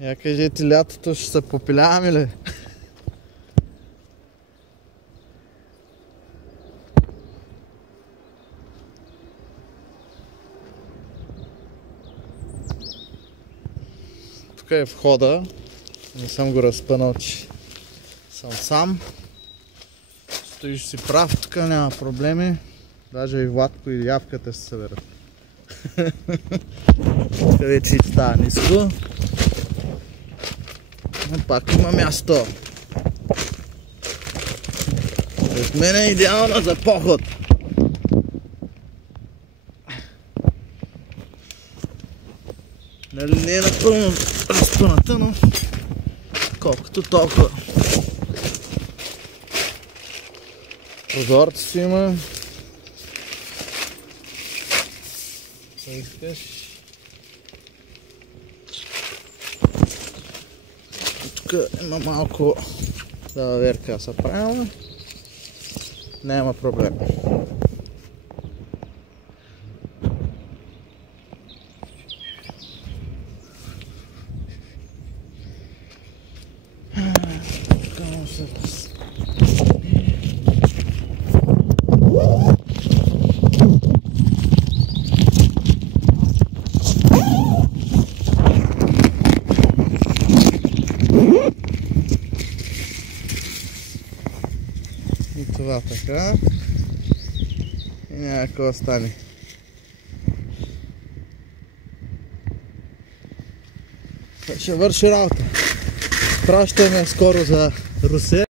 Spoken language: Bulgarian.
Я кажете, лятото ще се попиляваме ли? Тук е входа. Не съм го разпънал, че съм сам. Стоиш си прав, тук няма проблеми. Даже и Владко и Явката се съберат. Къде че става ниско. Но пак има място. Пред мен е идеална за поход. Нали не е напълно разпъната, но колкото толкова. Прозорци си има. Ако искаш. Тук има малко далаверка са правилна. Няма проблем. И това така. И няма какво стане. Ще върши работа. Пращаме скоро за Русе.